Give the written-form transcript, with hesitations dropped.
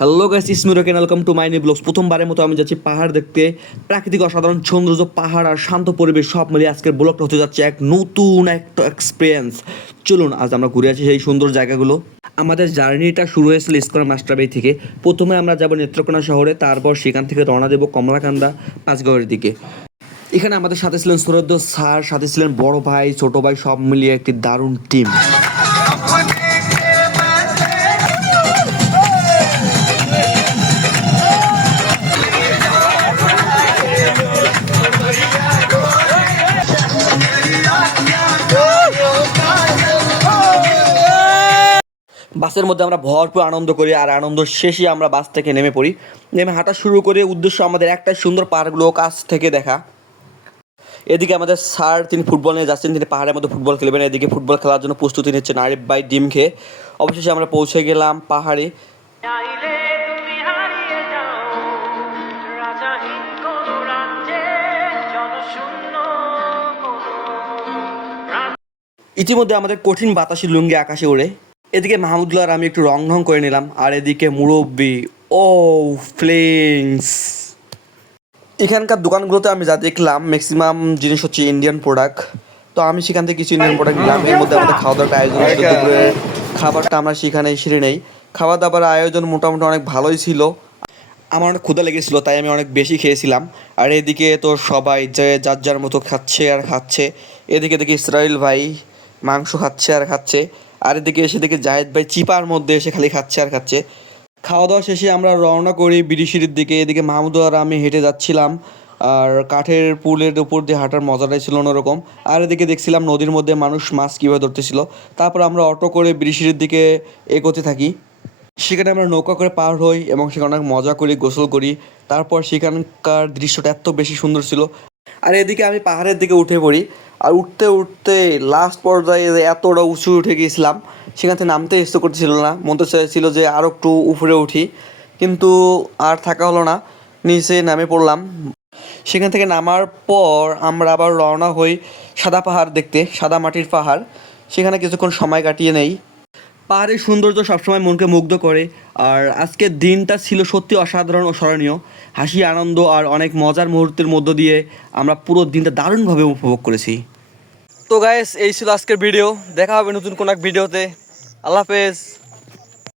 Hello guys, it's me Rocky, welcome to my new blogs. প্রথমবারের মতো আমি যাচ্ছি পাহাড় দেখতে। প্রাকৃতিক অসাধারণ সৌন্দর্য, পাহাড় আর শান্ত পরিবেশ সব মিলিয়ে আজকের ব্লগটা হতে যাচ্ছে এক নতুন একটা এক্সপিরিয়েন্স। চলুন আজ আমরা ঘুরে আছি সেই সুন্দর জায়গাগুলো। আমাদের জার্নিটা শুরু হয়েছিল ইসকন মাস্টারবাড়ি থেকে। প্রথমে আমরা যাব নেত্রকোনা শহরে, তারপর সেখান থেকে রওনা দেব কমলাকান্দা পাঁচগড়ের দিকে। এখানে আমাদের সাথে ছিলেন সুরদ্দ স্যার, সাথে ছিলেন বড় ভাই, ছোট ভাই, সব মিলিয়ে একটি দারুণ টিম। বাসের মধ্যে আমরা ভরপুর আনন্দ করি, আর আনন্দ শেষে আমরা বাস থেকে নেমে পড়ি। নেমে হাঁটা শুরু করে উদ্দেশ্য আমাদের একটাই, সুন্দর পাহাড়গুলো কাছ থেকে দেখা। এদিকে আমাদের স্যার, তিনি ফুটবল নিয়ে যাচ্ছেন, তিনি পাহাড়ের মধ্যে ফুটবল খেলবেন। এদিকে ফুটবল খেলার জন্য প্রস্তুতি নিচ্ছেন আরিফ ভাই ডিম খেয়ে। অবশেষে আমরা পৌঁছে গেলাম পাহাড়ে। ইতিমধ্যে আমাদের কঠিন বাতাসি লুঙ্গি আকাশে ওড়ে। এদিকে মাহমুদুল্লাহ আর আমি একটু রং ঢং করে নিলাম, আর এদিকে মুরব্বি ও ফ্লিংস। এখানকার দোকানগুলোতে আমি যা দেখলাম ম্যাক্সিমাম জিনিস হচ্ছে ইন্ডিয়ান প্রোডাক্ট। তো আমি সেখান থেকে কিছু ইন্ডিয়ান প্রোডাক্ট নিলাম। এর মধ্যে আমাদের খাওয়া দাওয়ার আয়োজন ছিল, দুপুরের খাবারটা আমরা সেখানে সেরে নেই। খাওয়া দাওয়ার আয়োজন মোটামুটি অনেক ভালোই ছিল। আমার অনেক ক্ষুধা লেগেছিলো, তাই আমি অনেক বেশি খেয়েছিলাম। আর এদিকে তো সবাই যে যার যার মতো খাচ্ছে আর খাচ্ছে। এদিকে দেখি ইসরাইল ভাই মাংস খাচ্ছে আর খাচ্ছে, আর এদিকে এসে দেখি জায়েদ ভাই চিপার মধ্যে এসে খালি খাচ্ছে আর খাচ্ছে। খাওয়া দাওয়া শেষে আমরা রওনা করি বিরিশিরির দিকে। এদিকে মাহমুদ আর আমি হেঁটে যাচ্ছিলাম, আর কাঠের পুলের উপর দিয়ে হাঁটার মজাটাই ছিল অন্যরকম। আর এদিকে দেখছিলাম নদীর মধ্যে মানুষ মাছ কীভাবে ধরতেছিল। তারপর আমরা অটো করে বিরিশিরির দিকে এগোতে থাকি। সেখানে আমরা নৌকা করে পার হই এবং সেখানে অনেক মজা করি, গোসল করি। তারপর সেখানকার দৃশ্যটা এত বেশি সুন্দর ছিল। আর এদিকে আমি পাহাড়ের দিকে উঠে পড়ি, আর উঠতে উঠতে লাস্ট পর্যায়ে এতটা উঁচু উঠে গিয়েছিলাম, সেখান থেকে নামতে ইচ্ছে করতেছিল না। মন তো চাইছিল যে আরও একটু উপরে উঠি, কিন্তু আর থাকা হলো না, নিচে নামে পড়লাম। সেখান থেকে নামার পর আমরা আবার রওনা হই সাদা পাহাড় দেখতে, সাদা মাটির পাহাড়। সেখানে কিছুক্ষণ সময় কাটিয়ে নেই। পাহাড়ের সৌন্দর্য সবসময় মনকে মুগ্ধ করে, আর আজকের দিনটা ছিল সত্যি অসাধারণ ও স্মরণীয়। হাসি, আনন্দ আর অনেক মজার মুহূর্তের মধ্য দিয়ে আমরা পুরো দিনটা দারুণভাবে উপভোগ করেছি। তো গাইস, এই ছিল আজকের ভিডিও। দেখা হবে নতুন কোনো এক ভিডিওতে। আল্লাহ হাফেজ।